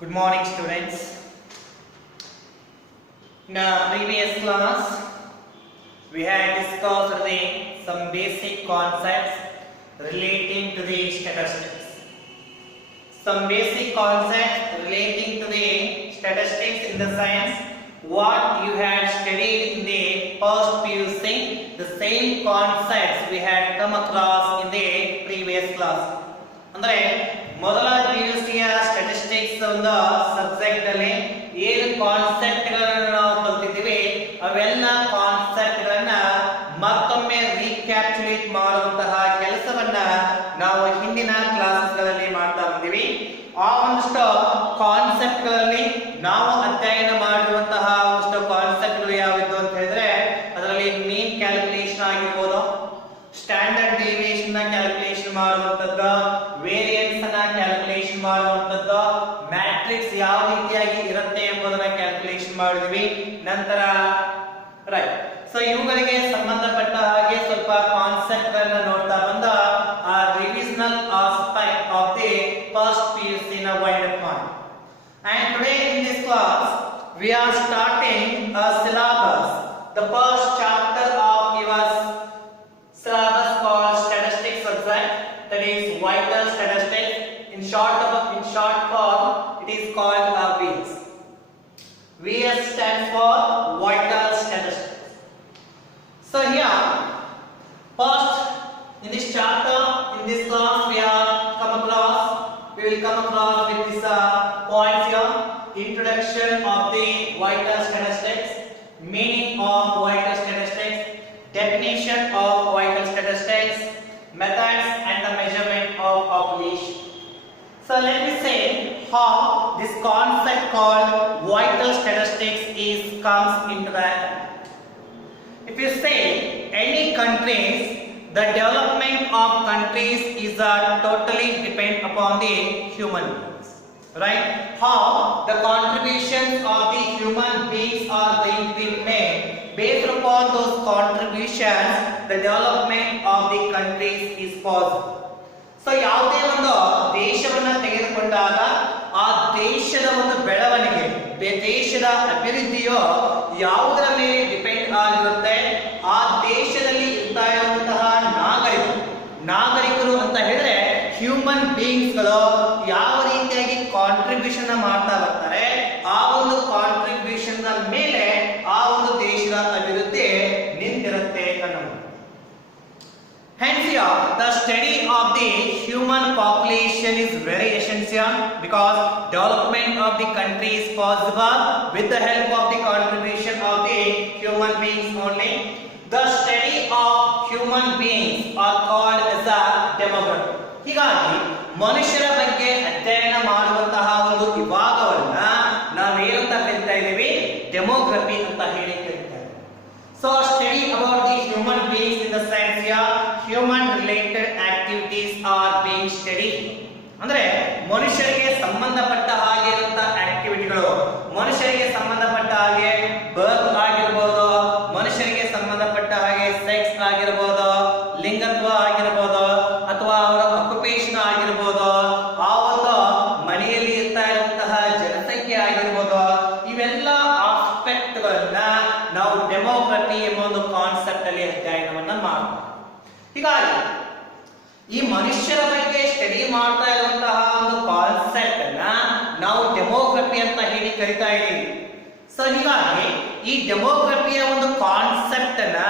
Good morning, students. In the previous class, we had discussed some basic concepts relating to the statistics. Some basic concepts relating to the statistics in the science, what you had studied in the first PUC, the same concepts we had come across in the previous class. ಅಂದರೆ ಮೊದಲ PUCಯ statistics ಒಂದು subject ಅಲ್ಲಿ ಏನು concept ಗಳನ್ನು ನಾವು ಕಲಿತಿದ್ದೀವಿ ಅವೆಲ್ಲ concept ಗಳನ್ನ ಮತ್ತೊಮ್ಮೆ ರೀಕ್ಯಾಪ್ಚುಲೇಟ್ ಮಾಡುವಂತಹ ಕೆಲಸವನ್ನ ನಾವು ಹಿಂದಿನ ಕ್ಲಾಸಸ್ ಗಳಲ್ಲಿ ಮಾಡ್ತಾ ಬಂದಿವಿ. ಆ ಒಂದಷ್ಟು ಕಾನ್ಸೆಪ್ಟ್ ಗಳಲ್ಲಿ ನಾವು ಅಧ್ಯಯನ ಮಾಡಿರುವಂತಹ ಒಂದಷ್ಟು ಕಾನ್ಸೆಪ್ಟ್ ಗಳು ಯಾವುದು ಅಂತ ಹೇಳಿದ್ರೆ ಅದರಲ್ಲಿ ಮೀನ್ ಕ್ಯಾಲ್ಕುಲೇಷನ್ ಆಗಿರ್ಬೋದು, ಸ್ಟ್ಯಾಂಡರ್ಡ್ ಡಿವಿಯೇಷನ್ ನ ಕ್ಯಾಲ್ಕುಲೇಷನ್ ಮಾಡುವಂತದ್ದು, ವೇರಿಯನ್ಸ್ ನ ಕ್ಯಾಲ್ಕುಲೇಷನ್ ಮಾಡುವಂತದ್ದು, ಮ್ಯಾಟ್ರಿಕ್ಸ್ ಯಾವ ರೀತಿಯಾಗಿ ಇರುತ್ತೆ ಎಂಬುದನ್ನ ಕ್ಯಾಲ್ಕುಲೇಷನ್ ಮಾಡಿದ್ವಿ. ನಂತರ ರೈಟ್, ಸೊ ಇವುಗಳಿಗೆ ಸಂಬಂಧಪಟ್ಟ ಹಾಗೆ ಸ್ವಲ್ಪ ಕಾನ್ಸೆಪ್ಟ್ ಗಳನ್ನ ನೋಡ್ತಾ ಬಂದ ಆ ರಿವಿಷನಲ್ aspect of the first PUC ನ ವೈಂಡ್ ಅಪ್ ಮಾಡಿ. And today in this class we are starting a syllabus, the first chapter of your syllabus called statistics subject, that is vital statistics. In short form it is called VS. VS stands for vital statistics. So here first in this chapter, in this class we will come across with this points here: introduction of the vital statistics, meaning of vital statistics, definition of vital statistics, methods and the measurement of population. So let me say how this concept called vital statistics comes into that. If you say any countries, the development of countries is totally depend upon the human beings, right? How the contributions of the human beings are going to be made. Based upon those contributions, the development of the countries is possible. So ಯಾವುದೇ ಒಂದು ದೇಶವನ್ನ ತೆಗೆದುಕೊಂಡಾಗ ಆ ದೇಶದ ಒಂದು ಬೆಳವಣಿಗೆ, ದೇಶದ ಅಭಿವೃದ್ಧಿಯು ಯಾವುದರ ಮೇಲೆ ಡಿಪೆಂಡ್ ಆಗಿರುತ್ತೆ? ಆ ದೇಶದಲ್ಲಿ ಇರ್ತಾ ಇರುವಂತಹ ನಾಗರಿಕರು ಅಂತ ಹೇಳಿದ್ರೆ ಹ್ಯೂಮನ್ ಬೀಯಿಂಗ್ಸ್ಗಳು ಯಾವ ರೀತಿಯಾಗಿ ಕಾಂಟ್ರಿಬ್ಯೂಷನ್ ಮಾಡ್ತಾ ಬರ್ತಾರೆ, ಆ ಒಂದು ಕಾಂಟ್ರಿಬ್ಯೂಷನ್ ಮೇಲೆ ಆ ಒಂದು ದೇಶದ ಅಭಿವೃದ್ಧಿ ನಿಂತಿರುತ್ತೆ ಅನ್ನೋದು. Hence here, the study of the human population is very essential because development of the country is possible with the help of the contribution of the human beings only. The study of human beings are called as a demography. ಹೀಗಾಗಿ ಮನುಷ್ಯರ ಬಗ್ಗೆ ಅಧ್ಯಯನ ಮಾಡುವಂತಹ ಒಂದು ವಿಭಾಗವನ್ನ ನಾವೇನಂತ ಕರೀತಾ ಇದ್ದೀವಿ? Demography ಅಂತ ಹೇಳಿ ಕರೀತಾರೆ. So study about the human beings in the sense here, human related activities are being studied. ಅಂದ್ರೆ ಮನುಷ್ಯರಿಗೆ ಸಂಬಂಧಪಟ್ಟ ಹಾಗೆ ಇರುವಂತಹ ಆಕ್ಟಿವಿಟಿಗಳು, ಮನುಷ್ಯರಿಗೆ ಸಂಬಂಧಪಟ್ಟ ಹಾಗೆ ಬರ್ತ್ ಆಗಿರಬಹುದು, ಮನುಷ್ಯರಿಗೆ ಸಂಬಂಧಪಟ್ಟ ಹಾಗೆ ಸೆಕ್ಸ್ ಆಗಿರಬಹುದು, ಲಿಂಗತ್ವ ಆಗಿರಬಹುದು, ಅಥವಾ ಅವರ ಆಕ್ಯುಪೇಷನ್ ಆಗಿರಬಹುದು, ಆ ಒಂದು ಮನೆಯಲ್ಲಿ ಇರ್ತಾ ಇರುವಂತಹ ಜನಸಂಖ್ಯೆ ಆಗಿರಬಹುದು, ಇವೆಲ್ಲ ಆಸ್ಪೆಕ್ಟ್ ಗಳನ್ನ ನಾವು ಡೆಮೋಗ್ರಫಿ ಎಂಬ ಒಂದು ಕಾನ್ಸೆಪ್ಟ್ ಅಲ್ಲಿ ಅಧ್ಯಯನವನ್ನ ಮಾಡಬಹುದು. ಹೀಗಾಗಿ ಈ ಮನುಷ್ಯರ ಬಗ್ಗೆ ಸ್ಟಡಿ ಮಾಡ್ತಾ ಇರುವಂತಹ ಒಂದು ಕಾನ್ಸೆಪ್ಟ್ ಅನ್ನ ನಾವು ಡೆಮೋಗ್ರಫಿ ಅಂತ ಹೇಳಿ ಕರಿತಾ ಇದ್ದೀವಿ. ಸೊ ಹೀಗಾಗಿ ಈ ಡೆಮೋಗ್ರಫಿಯ ಒಂದು ಕಾನ್ಸೆಪ್ಟ್ ಅನ್ನ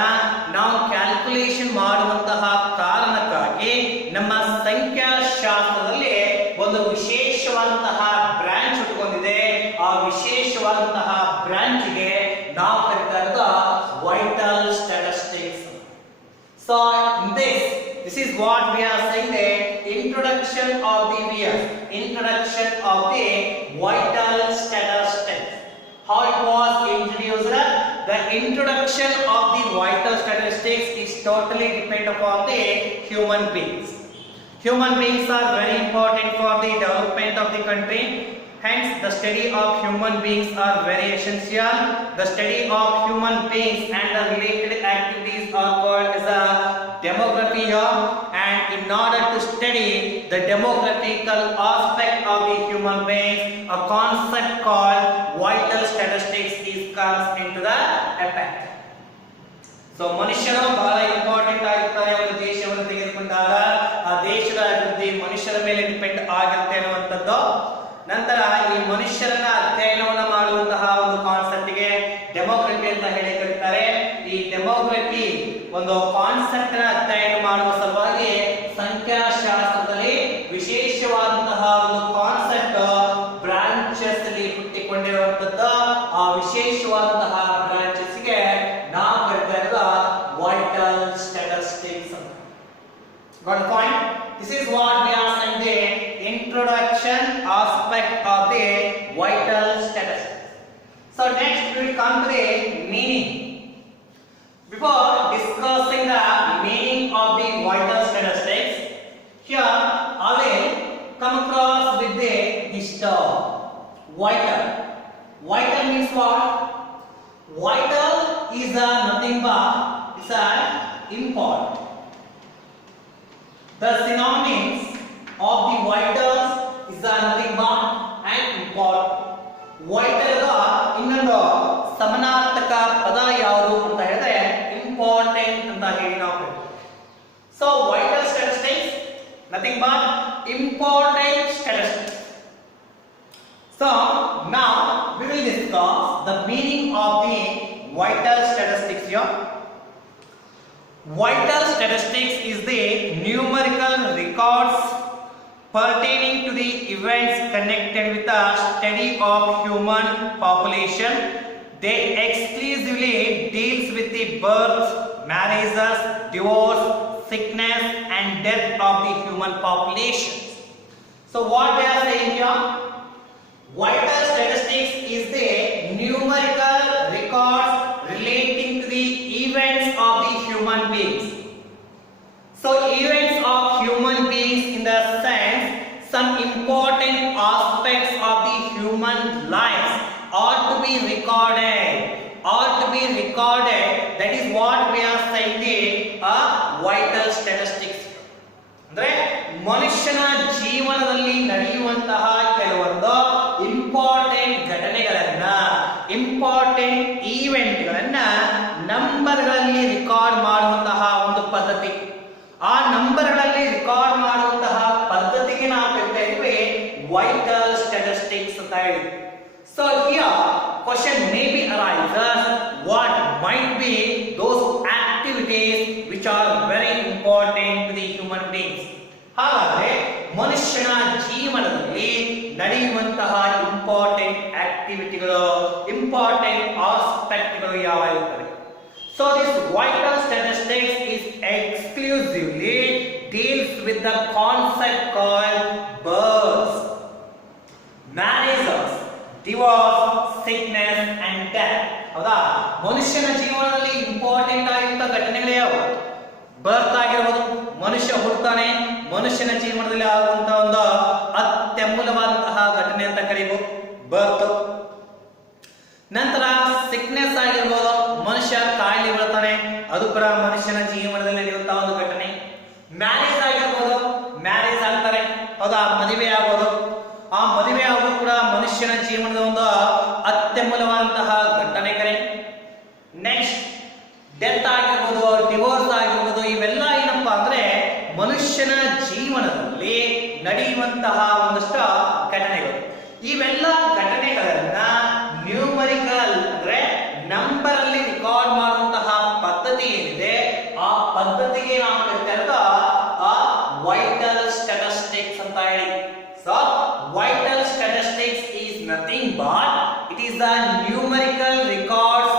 ನಾವು ಕ್ಯಾಲ್ಕುಲೇಷನ್ ಮಾಡುವಂತಹ ಕಾರಣಕ್ಕಾಗಿ ನಮ್ಮ ಸಂಖ್ಯಾಶಾಸ್ತ್ರದಲ್ಲಿ ಒಂದು ವಿಶೇಷವಾದಂತಹ ಬ್ರಾಂಚ್ ಉಟ್ಕೊಂಡಿದೆ. ಆ ವಿಶೇಷವಾದಂತಹ ಬ್ರಾಂಚ್ಗೆ ನಾವು ಕರಿತಾ ಇರೋದು vital statistics. So in this is what we are saying, the introduction of the VS, introduction of the vital statistics. How it was introduced? The introduction of the vital statistics is totally depend upon the human beings. Human beings are very important for the development of the country. Hence, the study of human beings are very essential. The study of human beings and the related activities are called as a demography here, and in order to study the demographical aspect of the human beings, a concept called vital statistics is comes into the effect. So ಮನುಷ್ಯರು ಬಹಳ important ಆಗಿರ್ತಾರೆ. ಒಂದು ದೇಶವನ್ನು ತೆಗೆದುಕೊಂಡಾಗ ಆ ದೇಶದ ಅಭಿವೃದ್ಧಿ ಮನುಷ್ಯರ ಮೇಲೆ ಡಿಪೆಂಡ್ ಆಗಿರುತ್ತೆ ಅನ್ನುವಂಥದ್ದು. ನಂತರ ಈ ಮನುಷ್ಯರನ್ನ ಅಧ್ಯಯನವನ್ನ ಮಾಡುವಂತಹ ಒಂದು ಕಾನ್ಸೆಪ್ಟ್ ಗೆ ಡೆಮೋಗ್ರಫಿ ಅಂತ ಹೇಳಿ ಕರೀತಾರೆ. ಈ ಡೆಮೋಗ್ರಫಿ ಒಂದು ಕಾನ್ಸೆಪ್ಟ್ ನ ಅಧ್ಯಯನ ಮಾಡುವ ಸಲುವಾಗಿ ಸಂಖ್ಯಾಶಾಸ್ತ್ರದಲ್ಲಿ ವಿಶೇಷವಾದಂತಹ ಒಂದು ಕಾನ್ಸೆಪ್ಟ್ ಬ್ರಾಂಚಸ್ ಅಲ್ಲಿ ಹುಟ್ಟಿಕೊಂಡಿರುವಂತದ್ದು. ಆ ವಿಶೇಷವಾದಂತಹ ಬ್ರಾಂಚಸ್ ಗೆ ನಾವು ಕರೀತಾ ಇರೋದು vital statistics. Got the point? This is what we are saying the introduction aspect of the vital statistics. So next we will come to the meaning. Before discussing the meaning of the vital statistics, here I will come across with this term vital. Vital means what? Vital is nothing but it's an important. The synonyms of the vitals is nothing but an important. Vital ಇನ್ನೊಂದು ಸಮಾನಾರ್ಥಕ ಪದ ಯಾವುದು ಅಂತ ಹೇಳಿದ್ರೆ important ಅಂತ ಹೇಳಿ ನಾವು ಹೇಳ್ತೀವಿ. So vital statistics nothing but important statistics. So now we will discuss the meaning of the vital statistics here. Vital statistics is the numerical records pertaining to the events connected with the study of human population. They exclusively deals with the birth, marriages, divorce, sickness and death of the human population. So what they are saying here? Vital statistics is the numerical records relating to the events of the human beings. So events of human beings in the sense some important aspects of the human lives ought to be recorded. That is what we are saying the vital statistics. ಅಂದ್ರೆ ಮನುಷ್ಯನ ಜೀವನದಲ್ಲಿ ನಡೆಯುವಂತಹ ಕೆಲವೊಂದು important ಘಟನೆಗಳನ್ನ important ಈವೆಂಟ್ಗಳನ್ನ ನಂಬರ್ಗಳಲ್ಲಿ record ಮಾಡುವಂತಹ ಒಂದು ಪದ್ಧತಿ. ಆ ನಂಬರ್ಗಳಲ್ಲಿ ರೆಕಾರ್ಡ್ ಮಾಡುವಂತಹ ಪದ್ಧತಿಗೆ ನಾವು ಕರೀತಾ ಇದ್ವಿ ವೈಟಲ್ ಸ್ಟ್ಯಾಟಿಸ್ಟಿಕ್ಸ್ ಅಂತ ಹೇಳಿ. So here question may be arises what might be those activities which are very important to the human beings. ಹಾಗಾದ್ರೆ ಮನುಷ್ಯನ ಜೀವನದಲ್ಲಿ ನಡೆಯುವಂತಹ ಇಂಪಾರ್ಟೆಂಟ್ ಆಕ್ಟಿವಿಟಿಗಳು ಇಂಪಾರ್ಟೆಂಟ್ ಆಸ್ಪೆಕ್ಟ್ಗಳು ಯಾವ ಇರ್ತವೆ? So this vital statistics is exclusively deals with the concept called births, marriages, divorce, sickness and death. ಹೌದಾ? ಮನುಷ್ಯನ ಜೀವನದಲ್ಲಿ important ಆಗಿರುವಂತಹ ಘಟನೆಗಳು ಯಾವುವು? ಬರ್ತ್ ಆಗಿರಬಹುದು, ಮನುಷ್ಯ ಹುಡ್ತಾನೆ, ಮನುಷ್ಯನ ಜೀವನದಲ್ಲಿ ಆಗುವಂತಹ ಒಂದು ಅತ್ಯಮೂಲ್ಯವಾದಂತಹ ಘಟನೆ ಅಂತ ಕರೀಬಹುದು ಬರ್ತ್. ನಂತರ ಸಿಕ್ನೆಸ್ ಆಗಿರ್ಬೋದು, ಮನುಷ್ಯ ಕಾಯಿಲೆ ಬೀಳ್ತಾನೆ, ಅದು ಕೂಡ ಮನುಷ್ಯನ ಜೀವನದಲ್ಲಿ ನಡೆಯುವಂತಹ ಒಂದು ಘಟನೆ. ಮ್ಯಾರೇಜ್ ಆಗಿರ್ಬೋದು, ಮ್ಯಾರೇಜ್ ಆಗ್ತಾರೆ, ಹೌದಾ, ಮದುವೆ ಆಗೋದು, ಆ ಮದುವೆ ಆಗೋದು ಕೂಡ ಮನುಷ್ಯನ ಜೀವನದ ಒಂದು ಅತ್ಯಮೂಲ್ಯವಾದಂತಹ ಘಟನೆ ಕರೆ. ನೆಕ್ಸ್ಟ್ ಡೆತ್ ಆಗಿರ್ಬೋದು, ಡಿವೋರ್ಸ್ ಆಗಿರ್ಬೋದು, ಇವೆಲ್ಲ ಏನಪ್ಪಾ ಅಂದ್ರೆ ಮನುಷ್ಯನ ಜೀವನದಲ್ಲಿ ನಡೆಯುವಂತಹ ಒಂದಷ್ಟು ಘಟನೆಗಳು. ಇವೆಲ್ಲ ಘಟನೆಗಳನ್ನ ನ್ಯೂಮರಿಕಲ್ ಅಂದ್ರೆ ನಂಬರ್ ಅಲ್ಲಿ ರೆಕಾರ್ಡ್ ಮಾಡುವಂತಹ ಪದ್ಧತಿ ಏನಿದೆ ಆ ಪದ್ಧತಿಗೆ ನಾವು ಕರೀತಾ ಇರೋದು ವೈಟಲ್ ಸ್ಟ್ಯಾಟಿಸ್ಟಿಕ್ಸ್ ಅಂತ ಹೇಳಿ. So vital statistics is nothing but it is the numerical records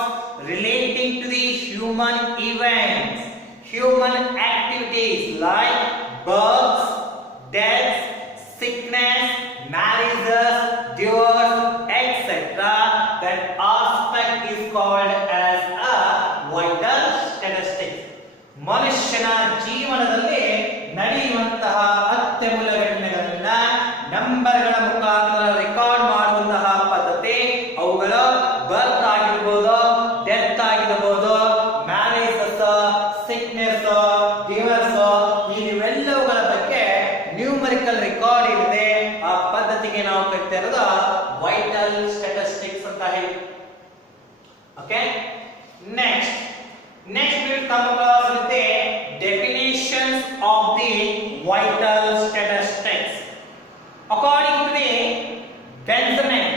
relating to the human events, human activities like births, deaths, sickness, marriages, divorce, etc. That aspect is called as a vital statistics. ಮನುಷ್ಯನ ಜೀವನದಲ್ಲಿ ನಡೆಯುವಂತಹ ಅತ್ಯಮೂಲ್ಯ ಘಟನೆಗಳನ್ನ ನಂಬರ್ಗಳ ಮುಖಾಂತರ record ಮಾಡುವಂತಹ ಪದ್ಧತಿ. ಅವುಗಳ ಬರ್ತ್ ಆಗಿರ್ಬೋದು, ಡೆತ್ ಆಗಿರಬಹುದು, ಮ್ಯಾರೇಜಸ್, ಸಿಕ್ನೆಸ್, ನ್ಯೂಮರಿಕಲ್ ರೆಕಾರ್ಡ್ ಏನಿದೆ ಆ ಪದ್ಧತಿಗೆ ನಾವು ಕರಿತಾ ಇರೋದು ವೈಟಲ್ ಸ್ಟ್ಯಾಟಿಸ್ಟಿಕ್ಸ್ ಅಂತ ಹೇಳಿ. Okay, next we will come across with the definitions of the vital statistics. According to the Benjamin,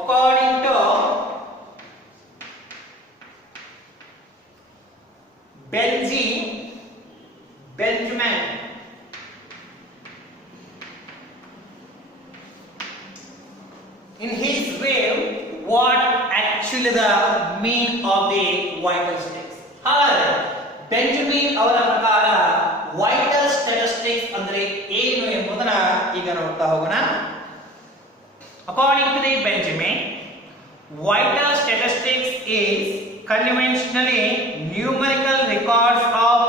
according to Benjamin, in his way, what actually the mean of the vital statistics. ಹಾಗಾದ್ರೆ Benjamin ಅವರ ಪ್ರಕಾರ vital statistics ಅಂದ್ರೆ ಏನು ಎಂಬುದನ್ನ ಈಗ ನೋಡ್ತಾ ಹೋಗೋಣ. According to the Benjamin, vital statistics is conventionally numerical records of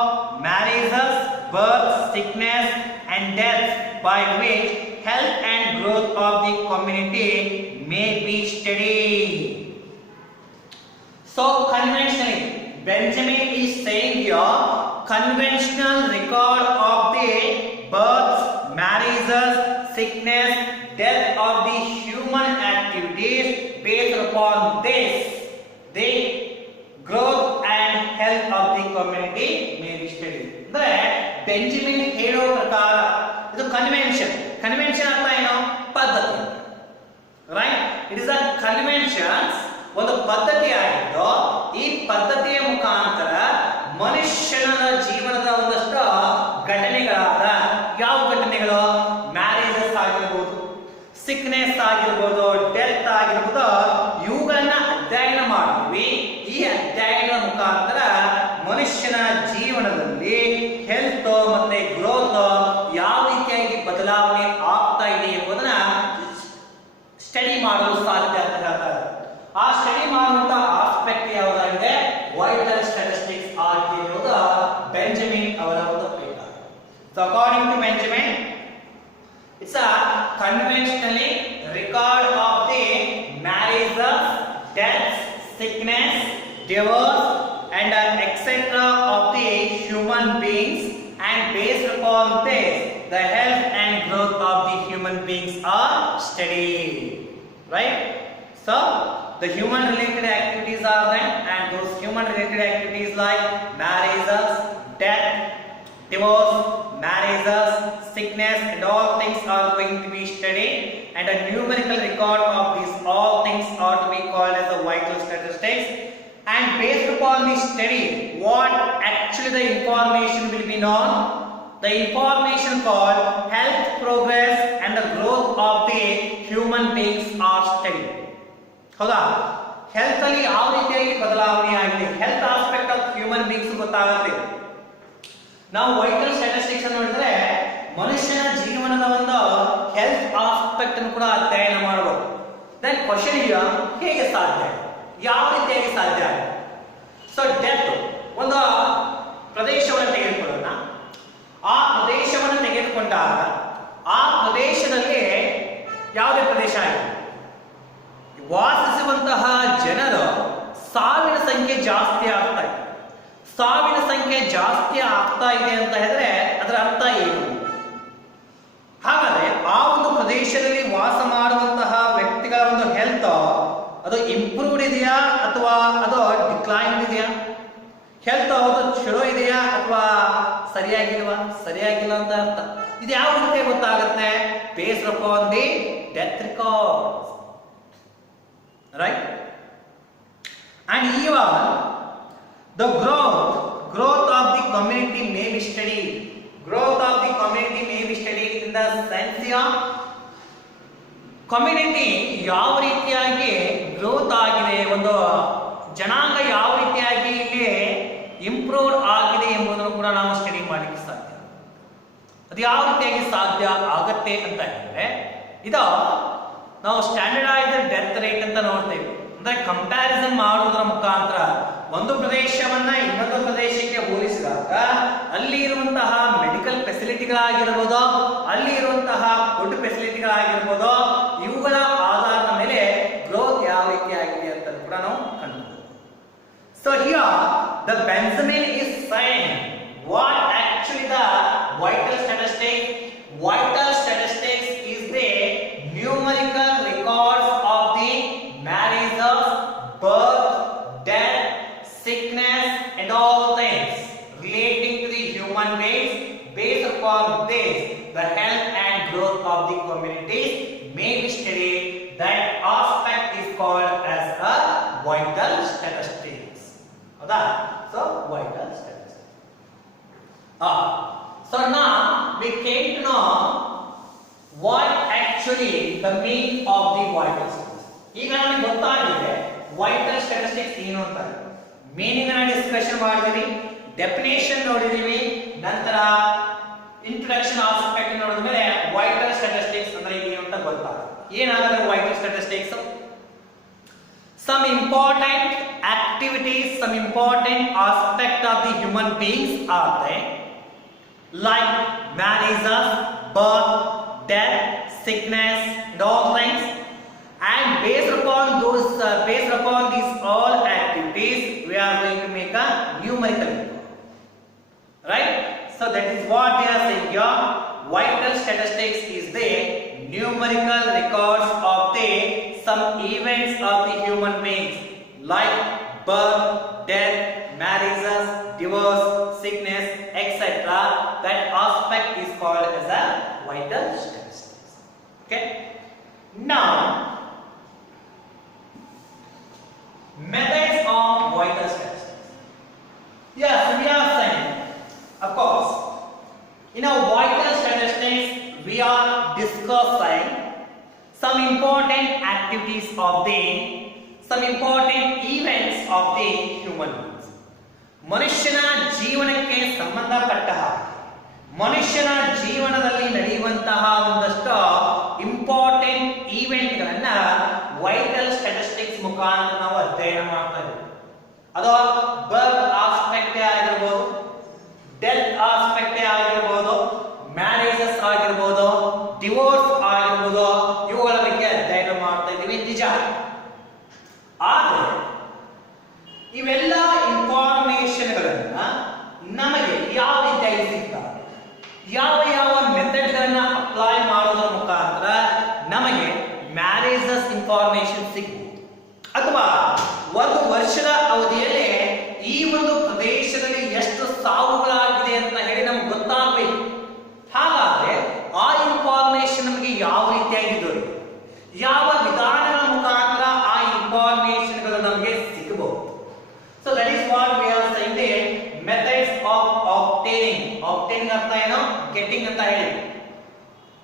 marriages, birth, sickness and death by which health and growth of the community may be studied. So conventionally, Benjamin is saying here, conventional record of the births, marriages, sickness, death of the human activities based upon this, the growth and health of the community may be studied. ಅಂದ್ರೆ Benjamin ಹೇಳೋ ಪ್ರಕಾರ ಇದು convention ಅಂತ ಏನು? ಪದ್ಧತಿ, right? It is a conventions, ಒಂದು ಪದ್ಧತಿ ಆಗಿದ್ದು ಈ ಪದ್ಧತಿಯ ಮುಖಾಂತರ ಮನುಷ್ಯನ ಜೀವನದ ಒಂದಷ್ಟು ಘಟನೆಗಳಾದ ಯಾವ ಘಟನೆಗಳು? ಮ್ಯಾರೇಜಸ್ ಆಗಿರ್ಬೋದು, ಸಿಕ್ನೆಸ್ ಆಗಿರ್ಬೋದು, ಡೆತ್ ಆಗಿರ್ಬೋದು, ಇವುಗಳನ್ನ ಅಧ್ಯಯನ ಮಾಡ್ತೀವಿ. ಈ ಅಧ್ಯಯನದ ಮುಖಾಂತರ ಮನುಷ್ಯನ ಜೀವನದಲ್ಲಿ ಹೆಲ್ತ್ ಮತ್ತೆ ಗ್ರೋತ್ ಯಾವ ರೀತಿಯಾಗಿ ಬದಲಾವಣೆ ಆಗ್ತಾ ಇದೆ ಎಂಬುದನ್ನ ಸ್ಟಡಿ ಮಾಡಲು ಸಾಧ್ಯ ಅಂತ ಹೇಳ್ತಾರೆ. ಆ ಸ್ಟಡಿ ಮಾಡುವಂತ ಆಸ್ಪೆಕ್ಟ್ ಯಾವುದಾಗಿದೆ? ವೈಟಲ್ ಸ್ಟ್ಯಾಟಿಸ್ಟಿಕ್ಸ್ ಆಗಿರುವುದು ಬೆಂಜಮಿನ್ ಅವರ ಒಂದು paper. So according to Benjamin, it's a conventionally record of the marriages, deaths, sickness, divorce and etc. of the human beings, and based upon this the health and growth of the human beings are studied, right? So the human related activities are there, and those human related activities like marriages, death, divorce, marriages, sickness and all things are going to be studied, and a numerical record of these all things are to be called as the vital statistics. And based upon the study, what actually the information will be known? The information called health, progress and the growth of the human beings are studied. ಹೌದಾ? Health ಅಲ್ಲಿ ಯಾವ ರೀತಿಯಾಗಿ ಬದಲಾವಣೆ ಆಗಿದೆ, health aspect of human beings ಗೊತ್ತಾಗುತ್ತೆ. ನಾವು vital statistics ಅನ್ನು ನೋಡಿದ್ರೆ ಮನುಷ್ಯನ ಜೀವನದ ಒಂದು ಹೆಲ್ತ್ ಆಸ್ಪೆಕ್ಟ್ ಅನ್ನು ಕೂಡ ಅಧ್ಯಯನ ಮಾಡಬಹುದು. ದೆನ್ ಕ್ವಶನ್ ಈಗ ಹೇಗೆ ಸಾಧ್ಯ, ಯಾವ ರೀತಿಯಾಗಿ ಸಾಧ್ಯ? ಸೊ ಡೆತ್, ಒಂದು ಪ್ರದೇಶವನ್ನು ತೆಗೆದುಕೊಳ್ಳೋಣ. ಆ ಪ್ರದೇಶವನ್ನು ತೆಗೆದುಕೊಂಡಾಗ ಆ ಪ್ರದೇಶದಲ್ಲಿ ಯಾವುದೇ ಪ್ರದೇಶ ಆಗಿದೆ, ವಾಸಿಸುವಂತಹ ಜನರು ಸಾವಿನ ಸಂಖ್ಯೆ ಜಾಸ್ತಿ ಆಗ್ತಾ ಇದೆ. ಸಾವಿನ ಸಂಖ್ಯೆ ಜಾಸ್ತಿ ಆಗ್ತಾ ಇದೆ ಅಂತ ಹೇಳಿದ್ರೆ ಅದರ ಅರ್ಥ ಏನು? ಹಾಗಾದ್ರೆ ಆ ಒಂದು ಪ್ರದೇಶದಲ್ಲಿ ವಾಸ ಮಾಡುವಂತಹ ವ್ಯಕ್ತಿಗಳ ಒಂದು ಹೆಲ್ತ್ ಅದು ಇಂಪ್ರೂವ್ಡ್ ಇದೆಯಾ ಅಥವಾ ಅದು ಡಿಕ್ಲೈನ್ ಇದೆಯಾ? ಹೆಲ್ತ್ ಅದು ಚಲೋ ಇದೆಯಾ ಅಥವಾ ಸರಿಯಾಗಿಲ್ವಾ? ಸರಿಯಾಗಿಲ್ಲ ಅಂತ ಅರ್ಥ. ಇದು ಯಾವ ರೀತಿ ಗೊತ್ತಾಗುತ್ತೆ? Based upon the death records, right? And even the growth of the community may be studied. Growth of the community may be studied in the sense of community ಯಾವ ರೀತಿಯಾಗಿ ಗ್ರೋತ್ ಆಗಿದೆ, ಒಂದು ಜನಾಂಗ ಯಾವ ರೀತಿಯಾಗಿ ಇಲ್ಲಿ ಇಂಪ್ರೂವ್ ಆಗಿದೆ ಎಂಬುದನ್ನು ಕೂಡ ನಾವು ಸ್ಟಡಿ ಮಾಡಲಿಕ್ಕೆ ಸಾಧ್ಯ. ಅದು ಯಾವ ರೀತಿಯಾಗಿ ಸಾಧ್ಯ ಆಗತ್ತೆ ಅಂತ ಹೇಳಿದ್ರೆ, ಇದು ನಾವು ಸ್ಟ್ಯಾಂಡರ್ಡೈಸ್ಡ್ ಡೆತ್ ರೇಟ್ ಅಂತ ನೋಡ್ತೇವೆ. ಅಂದ್ರೆ ಕಂಪ್ಯಾರಿಸನ್ ಮಾಡುವುದರ ಮುಖಾಂತರ ಒಂದು ಪ್ರದೇಶವನ್ನ ಇನ್ನೊಂದು ಪ್ರದೇಶಕ್ಕೆ ಹೋಲಿಸಿದಾಗ ಅಲ್ಲಿ ಇರುವಂತಹ ಮೆಡಿಕಲ್ ಫೆಸಿಲಿಟಿಗಳಾಗಿರ್ಬೋದು, ಅಲ್ಲಿ ಇರುವಂತಹ ಫುಡ್ ಫೆಸಿಲಿಟಿಗಳಾಗಿರ್ಬೋದು, ಇವುಗಳ ಆಧಾರದ ಮೇಲೆ ಗ್ರೋತ್ ಯಾವ ರೀತಿ ಆಗಿದೆ ಅಂತ ಕೂಡ ನಾವು ಕಂಡುಕೊಳ್ಳಬಹುದು. So here the Benjamin is saying what actually the vital statistics? Vital statistics is the numerical records of the marriages, birth, death, sickness and all things relating to the human beings. Based upon this, the health and growth of the communities may be studied. That aspect is called as a vital statistics. So vital statistics. So now we came to know what actually the meaning of the vital statistics. ಈಗ ನಮಗೆ ಗೊತ್ತಾಗಿದೆ vital statistics ಏನು ಅಂತ. Meaning ಅನ್ನು discussion ಮಾಡಿದೀವಿ, definition ನೋಡಿದೀವಿ, ನಂತರ introduction aspect ನೋಡಿದ್ಮೇಲೆ ವೈಟಲ್ ಸ್ಟ್ಯಾಟಿಸ್ಟಿಕ್ಸ್ ಅಂದ್ರೆ ಏನು ಅಂತ ಗೊತ್ತಾಗುತ್ತೆ. ಏನಾಗುತ್ತೆ vital statistics? Some important activities, some important aspect of the human beings are there, like marriages, birth, death, sickness, and all things. And based upon these all activities, we are going to make a numerical record. Right? So that is what we are saying here. Vital statistics is the numerical records of the some events of the human beings, like birth, death, marriages, divorce, sickness, etc. That aspect is called as a vital statistics. Okay? Now, methods of vital statistics. Yes, we are saying, of course, in our vital statistics, we are discussing some important activities of some important events of the human beings. ಮನುಷ್ಯನ ಜೀವನಕ್ಕೆ ಸಂಬಂಧಪಟ್ಟ ಮನುಷ್ಯನ ಜೀವನದಲ್ಲಿ ನಡೆಯುವಂತಹ ಒಂದಷ್ಟು important ಈವೆಂಟ್ಗಳನ್ನ vital statistics ಮುಖಾಂತರ ನಾವು ಅಧ್ಯಯನ ಮಾಡ್ತಾ ಇದ್ದೀವಿ. ಅದು ಬರ್ತ್ ಆಸ್ಪೆಕ್ಟ್ ಆಗಿರಬಹುದು, ಡೆತ್ ಆಸ್ಪೆಕ್ಟ್ ಆಗಿರಬಹುದು, ಮ್ಯಾರೇಜಸ್ ಆಗಿರಬಹುದು, ಡಿವೋರ್ಸ್ ಆಗಿರಬಹುದು, ಇವುಗಳ ಬಗ್ಗೆ ಅಧ್ಯಯನ ಮಾಡ್ತಾ ಇದ್ದೀವಿ. ನಿಜ. ಆದರೆ ಇವೆಲ್ಲ ಇನ್ಫಾರ್ಮೇಶನ್ಗಳನ್ನ ನಮಗೆ ಯಾವ ರೀತಿಯಾಗಿ ಸಿಗ್ತವೆ, ಯಾವ ಮೆಥಡ್ಗಳನ್ನ ಅಪ್ಲೈ ಮಾಡೋದ್ರ ಮುಖಾಂತರ ನಮಗೆ ಮ್ಯಾರೇಜಸ್ ಇನ್ಫಾರ್ಮೇಶನ್ ಸಿಗ್ಬೋದು, ಅಥವಾ ಒಂದು ವರ್ಷದ ಅವಧಿಯಲ್ಲಿ ಈ ಒಂದು ಪ್ರದೇಶದಲ್ಲಿ ಎಷ್ಟು ಸಾವುಗಳಾಗಿದೆ ಅಂತ ಹೇಳಿ ನಮ್ಗೆ ಗೊತ್ತಾಗಬೇಕು. ಹಾಗಾದ್ರೆ ಆ ಇನ್ಫಾರ್ಮೇಶನ್ ನಮಗೆ ಯಾವ ರೀತಿಯಾಗಿ ದೊರೆಯುತ್ತೆ, ಯಾವ ವಿಧಾನಗಳ ಮುಖಾಂತರ ಆ ಇನ್ಫಾರ್ಮೇಶನ್ಗಳು ನಮಗೆ ಸಿಗಬಹುದು. So that is what we are saying the methods of obtaining. obtaining ಅರ್ಥ ಏನು? ಗೆಟ್ಟಿಂಗ್ ಅಂತ ಹೇಳಿ.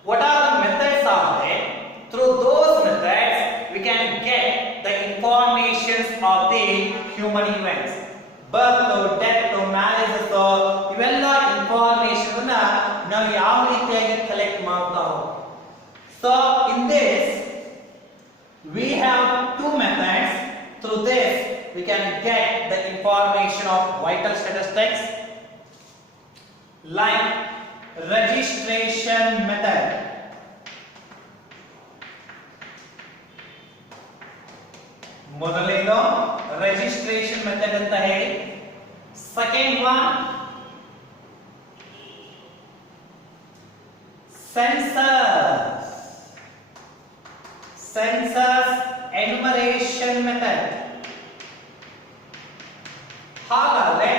What are the methods are there? Through those methods we can get the informations of the human events. Birth, death, marriages, ಇವೆಲ್ಲ information ಅನ್ನ ನಾವು ಯಾವ ರೀತಿಯಾಗಿ collect ಮಾಡ್ತಾ ಹೋಗ್ತೀವಿ. So in this we have two methods. Through this we can get the information of vital statistics, like registration method. ಮೊದಲನೇದು registration method ಅಂತ ಹೇಳಿ. Second one census enumeration method. ಹಾಗಾದ್ರೆ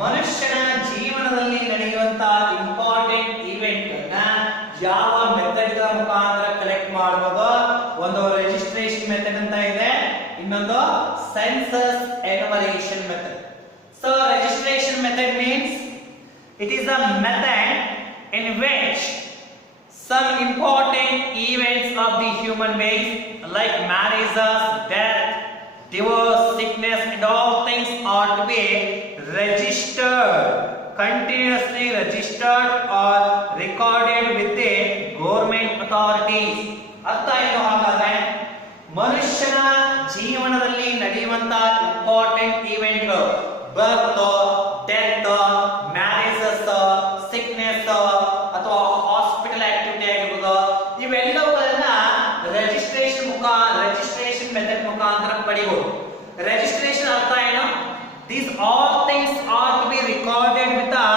ಮನುಷ್ಯನ ಜೀವನದಲ್ಲಿ ನಡೆಯುವಂತಹ ಇಂಪಾರ್ಟೆಂಟ್ ಈವೆಂಟ್ ಗಳನ್ನ ಯಾವ ಮೆಥಡ್ಗಳ ಮುಖಾಂತರ ಕಲೆಕ್ಟ್ ಮಾಡಬಹುದು? ಒಂದು ರಿಜಿಸ್ಟ್ರೇಷನ್ ಮೆಥಡ್ ಅಂತ ಇದೆ, ಇನ್ನೊಂದು census enumeration method. So registration method means it is a method in which some important events of the human beings like marriages, death, divorce, sickness and all things are to be registered, continuously registered or recorded with the government authorities. ಅರ್ಥ ಏನು? ಹಾಗಾದ್ರೆ ಮನುಷ್ಯನ ಜೀವನದಲ್ಲಿ ನಡೆಯುವಂತಹ important ಈವೆಂಟ್ಗಳು, ಬರ್ತ್, death, marriages, sickness ಅಥವಾ hospital activity ಆಗಿರ್ಬೋದು, ಇವೆಲ್ಲವುಗಳನ್ನ registration method ಮುಖಾಂತರ ಪಡೆಯಬಹುದು. ರಿಜಿಸ್ಟ್ರೇಷನ್ ಅರ್ಥ ಏನು? These all things are to be recorded with the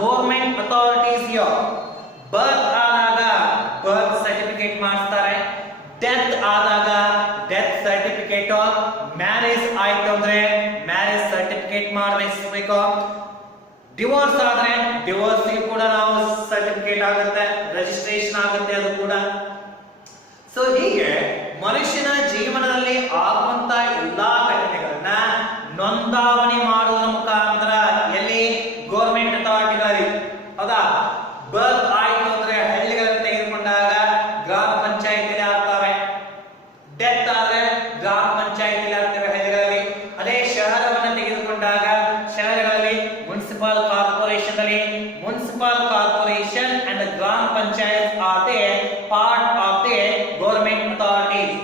government ಮಾಡಿಸಬೇಕು. ಡಿವೋರ್ಸ್ ಆದ್ರೆ ಡಿವೋರ್ಸ್ ಕೂಡ ನಾವು ಸರ್ಟಿಫಿಕೇಟ್ ಆಗುತ್ತೆ, ರಿಜಿಸ್ಟ್ರೇಷನ್ ಆಗುತ್ತೆ ಅದು ಕೂಡ. ಸೊ ಹೀಗೆ ಮನುಷ್ಯನ ಜೀವನದಲ್ಲಿ ಆಗುವಂತ ಎಲ್ಲಾ ಘಟನೆಗಳನ್ನ ನೋಂದಾವಣಿ ಮಾಡುವುದರ ಮುಖಾಂತರ ಎಲ್ಲಿ ಗೌರ್ಮೆಂಟ್ ಅಥಾರಿಟಿಗಳಲ್ಲಿ, ಹೌದಾ, ಬರ್ತ್ ಆಯ್ತು ಅಂದ್ರೆ ಹಳ್ಳಿಗಳನ್ನು ತೆಗೆದುಕೊಂಡಾಗ ಗ್ರಾಮ ಪಂಚಾಯತಿಯಲ್ಲಿ ಆಗ್ತವೆ, ಡೆತ್ ಆದ್ರೆ ಗ್ರಾಮ ಪಂಚಾಯತಿಯಲ್ಲಿ ಆಗ್ತವೆ ಹಳ್ಳಿಗಳಲ್ಲಿ. ಅದೇ ಶಹರವನ್ನು ತೆಗೆದುಕೊಂಡಾಗ ಶಹರಗಳಲ್ಲಿ ಮುನ್ಸಿಪಲ್ ಕಾರ್ಪೊರೇಷನ್ ಅಲ್ಲಿ, ಮುನ್ಸಿಪಲ್ ಕಾರ್ಪೊರೇಷನ್ ಅಂಡ್ ಗ್ರಾಮ panchayat are they part of the government authorities.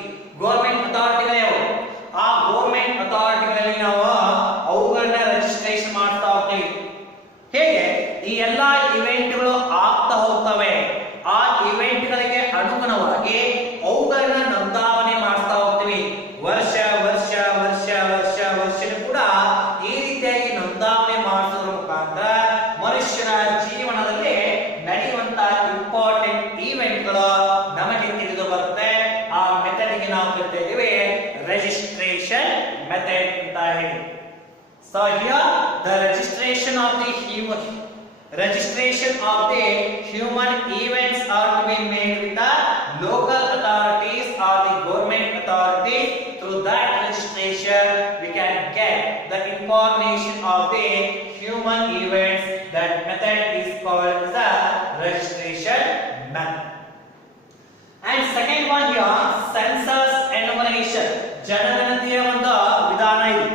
Government ಅಥಾರಿಟಿಗಳೇ ಅವು. ಆ ಗೌರ್ಮೆಂಟ್ ಅಥಾರಿಟಿಗಳಲ್ಲಿ ನಾವು ಅವುಗಳನ್ನ ರಿಜಿಸ್ಟ್ರೇಷನ್ ಮಾಡ್ತಾ ಹೋಗ್ತೀವಿ. ಹೇಗೆ ಈ ಎಲ್ಲಾ ಇವೆಂಟ್ಗಳು ಆಗ್ತಾ ಹೋಗ್ತವೆ, ಆ ಇವೆಂಟ್ಗಳಿಗೆ ಅನುಗುಣವಾಗಿ ಅವುಗಳನ್ನ ನೋಂದಾವಣೆ ಮಾಡ್ತಾ ಹೋಗ್ತೀವಿ. ವರ್ಷ ವರ್ಷ ವರ್ಷ ವರ್ಷ ವರ್ಷ ಕೂಡ ಈ ರೀತಿಯಾಗಿ ನೋಂದಾವಣೆ ಮಾಡಿಸೋದ್ರ ಮುಖಾಂತರ ಮನುಷ್ಯನ ಜೀವನದಲ್ಲಿ ನಡೆಯುವಂತ ಇಂಪಾರ್ಟೆಂಟ್ ಇವೆಂಟ್ಗಳು ನಮಗೆ ತಿಳಿದು ಬರುತ್ತೆ. ಆ ಮೆಥಡ್ಗೆ ನಾವು ಕರಿತಾ ಇದೀವಿ ರಿಜಿಸ್ಟ್ರೇಷನ್ ಮೆಥಡ್ ಅಂತ ಹೇಳಿ. So here the registration of the human events are to be made with the local authorities or the government authorities. Through that registration we can get the information of the human events. That method is called the registration method. And second one here, census enumeration. ಜನಗಣತಿಯ ಒಂದು ವಿಧಾನ ಇದೆ.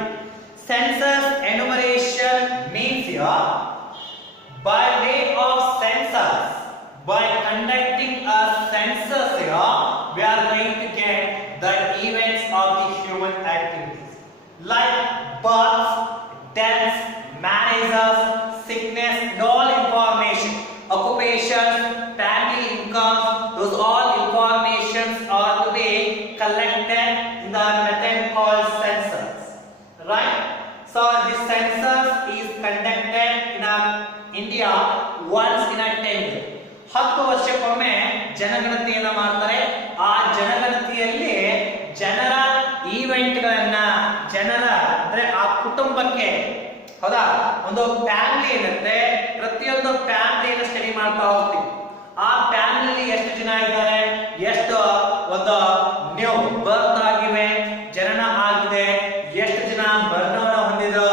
Census enumeration means here by way of census, by conducting a census here we are going to get the events of the human activities like births, deaths, marriages, sickness, all information, occupations, family incomes, those all informations are to be collected in the method called census, right? So this census is conducted in India once in a 10 years. 10 ವರ್ಷಕ್ಕೊಮ್ಮೆ ಜನಗಣತಿಯನ್ನ ಮಾಡ್ತಾರೆ. ಆ ಜನಗಣತಿಯಲ್ಲಿ ಜನರ ಈವೆಂಟ್ಗಳನ್ನ, ಜನರ ಅಂದ್ರೆ ಆ ಕುಟುಂಬಕ್ಕೆ, ಹೌದಾ, ಒಂದು ಫ್ಯಾಮಿಲಿ ಇರುತ್ತೆ. ಪ್ರತಿಯೊಂದು ಫ್ಯಾಮಿಲಿಯನ್ನು ಸ್ಟಡಿ ಮಾಡ್ತಾ ಹೋಗ್ತೀವಿ. ಆ ಫ್ಯಾಮಿಲಿ ಎಷ್ಟು ಜನ ಇದ್ದಾರೆ, ಎಷ್ಟು ಒಂದು ನ್ಯೂ ಬರ್ತ್ ಆಗಿವೆ, ಜನನ ಆಗಿದೆ, ಎಷ್ಟು ಜನ ಮರಣವನ್ನು ಹೊಂದಿದ್ರು,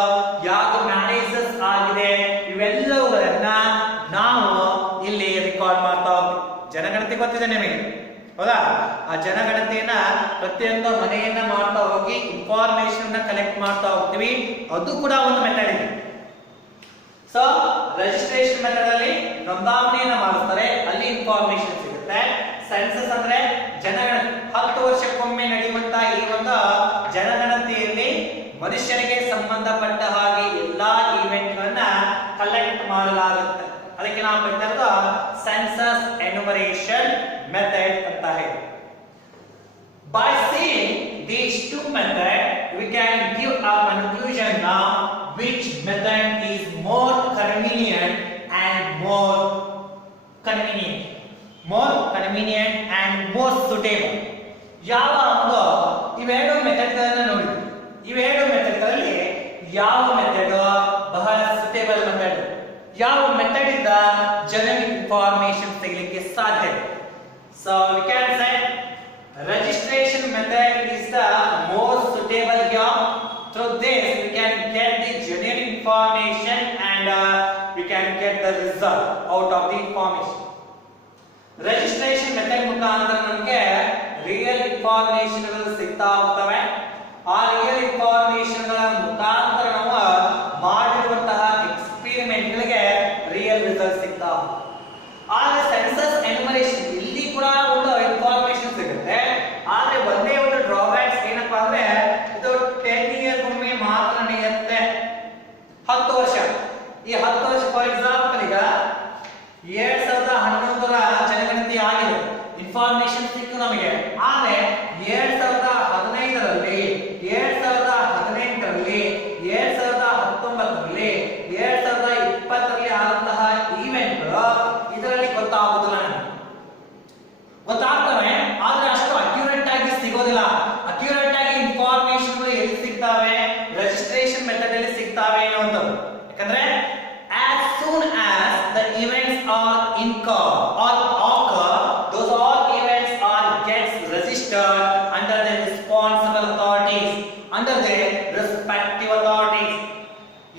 ಯಾವ ಮ್ಯಾರೇಜಸ್ ಆಗಿದೆ, ಇವೆಲ್ಲವುಗಳನ್ನ ನಾವು ಇಲ್ಲಿ ರೆಕಾರ್ಡ್ ಮಾಡ್ತಾ ಹೋಗ್ತೀವಿ. ಜನಗಣತಿ ಗೊತ್ತಿದೆ ನಿಮಗೆ, ಹೌದಾ? ಆ ಜನಗಣತಿಯನ್ನ ಪ್ರತಿಯೊಂದು ಮನೆಯನ್ನ ಮಾಡ್ತಾ ಹೋಗಿ ಇನ್ಫಾರ್ಮೇಶನ್ ಕಲೆಕ್ಟ್ ಮಾಡ್ತಾ ಹೋಗ್ತೀವಿ. ಅದು ಕೂಡ ಒಂದು ಮೆಥಡ್ ಇದೆ. ಸೊ ರಿಜಿಸ್ಟ್ರೇಷನ್ ಮೆಥಡ್ ಅಲ್ಲಿ ನೋಂದಾವಣೆಯನ್ನ ಮಾಡಿಸ್ತಾರೆ, ಅಲ್ಲಿ ಇನ್ಫಾರ್ಮೇಶನ್ ಸಿಗುತ್ತೆ. ಸೆನ್ಸಸ್ ಅಂದ್ರೆ ಜನಗಣತಿ, 10 ವರ್ಷಕ್ಕೊಮ್ಮೆ ನಡೆಯುವಂತ ಈ ಒಂದು ಜನಗಣತಿಯಲ್ಲಿ ಮನುಷ್ಯನಿಗೆ ಸಂಬಂಧಪಟ್ಟ ಹಾಗೆ ಎಲ್ಲಾ ಈವೆಂಟ್ ಗಳನ್ನ ಕಲೆಕ್ಟ್ ಮಾಡಲಾಗುತ್ತೆ. ಅದಕ್ಕೆ ನಾವು ಕರಿತಾ ಇರೋದು ಸೆನ್ಸಸ್ ಎನ್ಯುಮರೇಷನ್ ಮೆಥಡ್ ಅಂತ ಹೇಳಿ. By seeing these two methods, we can give a conclusion now which method is more convenient and more suitable. ಯಾವ ಒಂದು ಇವೆರಡು ಮೆಥಡ್ಗಳನ್ನ ನೋಡಿದ್ವಿ. ಇವೆರಡು ಮೆಥಡ್ಗಳಲ್ಲಿ ಯಾವ ಮೆಥಡ್ ಬಹಳ ಸುಟೇಬಲ್ ಮೆಥಡ್, ಯಾವ ಮೆಥಡ್ ಇಂದ ಜನರಿಗೆ ಇನ್ಫಾರ್ಮೇಶನ್ ತೆಗಿಲಿಕ್ಕೆ ಸಾಧ್ಯ. So we can say registration method is the most suitable here. Through this we can get the genuine information and we can get the result out of the information. Registration method ಮುಖಾಂತರ ನಮಗೆ real information ಗಳು ಸಿಗ್ತಾ ಹೋಗ್ತವೆ. ಆ real information ಗಳ ಮುಖಾಂತರ ನಾವು ಮಾಡಿರುವಂತಹ ಎಕ್ಸ್ಪೆರಿಮೆಂಟ್ ಗಳಿಗೆ ರಿಯಲ್ ರಿಸಲ್ಟ್ ಸಿಗ್ತಾ ಹೋಗ್ತವೆ. ಆದ್ರೆ ಸೆನ್ಸಸ್ ಎನ್ಯುಮರೇಷನ್ ಇಲ್ಲಿ ಕೂಡ ಒಂದು ಇನ್ಫಾರ್ಮೇಶನ್ ಸಿಗುತ್ತೆ. ಆದ್ರೆ ಒಂದೇ ಒಂದು ಡ್ರಾಬ್ಯಾಕ್ಸ್ ಏನಪ್ಪಾ ಅಂದ್ರೆ ಇದು 10 ಇಯರ್ ಒಮ್ಮೆ ಮಾತ್ರ ನಡೆಯುತ್ತೆ. 10 ವರ್ಷ, ಈ 10 ವರ್ಷ ಫಾರ್ ಎಕ್ಸಾಂಪಲ್ ಈಗ 2011ರ ಜನಗಣತಿ ಆಗಿದೆ, ಇನ್ಫಾರ್ಮೇಶನ್ ಸಿಕ್ತು ನಮಗೆ. ಆದ್ರೆ 2015ರಲ್ಲಿ, 2018ರಲ್ಲಿ, 2019ರಲ್ಲಿ, 2020ರಲ್ಲಿ ಆದಂತಹ ಈವೆಂಟ್ಗಳು ಇದರಲ್ಲಿ ಗೊತ್ತಾಗುದಿಲ್ಲ, ಗೊತ್ತಾಗ್ತವೆ. ಆದ್ರೆ ಅಷ್ಟು ಅಕ್ಯುರೇಟ್ ಆಗಿ ಸಿಗೋದಿಲ್ಲ. ಅಕ್ಯುರೇಟ್ ಆಗಿ ಇನ್ಫಾರ್ಮೇಶನ್ ಎಲ್ಲಿ ಸಿಗ್ತಾವೆ, ರಿಜಿಸ್ಟ್ರೇಷನ್ ಮೆಥಡ್ ಅಲ್ಲಿ ಸಿಗ್ತಾವೆ ಅನ್ನುವಂಥದ್ದು. incur or occur, those all events are gets registered under the responsible authorities, under the respective authorities.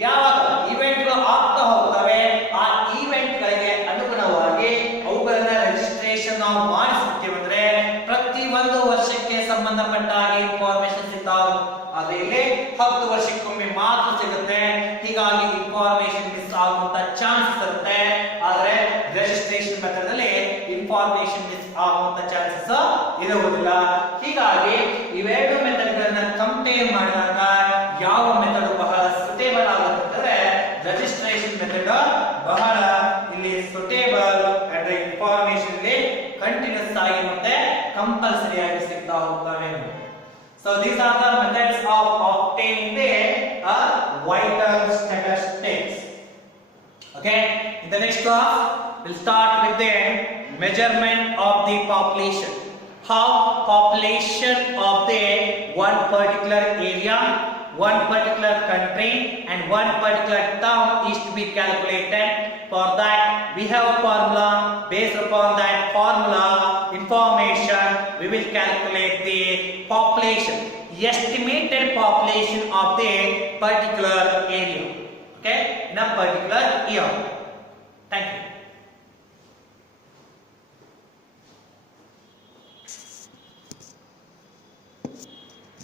ಯಾವಾಗ ಇವೆಂಟ್ಗಳು ಆಗ್ತಾ ಹೋಗ್ತವೆ ಆ ಇವೆಂಟ್ಗಳಿಗೆ ಅನುಗುಣವಾಗಿ ಅವುಗಳನ್ನ ರಿಜಿಸ್ಟ್ರೇಷನ್ ನಾವು ಮಾಡಿಸುತ್ತೇವೆ. ಅಂದ್ರೆ ಪ್ರತಿ ಒಂದು ವರ್ಷಕ್ಕೆ ಸಂಬಂಧಪಟ್ಟ ಹಾಗೆ ಇನ್ಫಾರ್ಮೇಶನ್ ಸಿಗ್ತಾ ಹೋಗುತ್ತೆ. ಆದ್ರೆ ಇಲ್ಲಿ 10 ವರ್ಷಕ್ಕೊಮ್ಮೆ ಮಾತ್ರ ಸಿಗುತ್ತೆ. ಹೀಗಾಗಿ ಇನ್ಫಾರ್ಮೇಶನ್ ಮಿಸ್ ಆಗುವಂತ ಚಾನ್ಸಸ್ ಇರುತ್ತೆ. ಆದ್ರೆ ರಿಜಿಸ್ಟ್ರೇಷನ್ ಮೆಥಡ್ ಅಲ್ಲಿ ಇನ್ಫಾರ್ಮೇಶನ್ ಮಿಸ್ ಆಗುವಂತ ಚಾನ್ಸಸ್ ಇರುವುದಿಲ್ಲ. ಹೀಗಾಗಿ ಇವೆರಡು ಮೆಥಡ್ ಗಳನ್ನ ಕಂಪೇರ್ ಮಾಡಿದಾಗ ಯಾವ ಮೆಥಡ್ ಬಹಳ ಸೂಟೇಬಲ್ ಆಗುತ್ತೆ ಅಂದ್ರೆ ರಿಜಿಸ್ಟ್ರೇಷನ್ ಮೆಥಡ್ ಬಹಳ ಇಲ್ಲಿ ಸೂಟೇಬಲ್. ಅಂದ್ರೆ ಇನ್ಫಾರ್ಮೇಶನ್ ಇಲ್ಲಿ ಕಂಟಿನ್ಯೂಸ್ ಆಗಿ ಮತ್ತೆ ಕಂಪಲ್ಸರಿ ಆಗಿ ಸಿಗ್ತಾ ಹೋಗ್ತವೆ. So these are the methods of obtaining the vital statistics. Okay, in the next class we'll start with the measurement of the population. How population of the one particular area, one particular country and one particular town is to be calculated. For that we have a formula. Based upon that formula information we will calculate the population, estimated population of the particular area, okay, in a particular year. Thank you.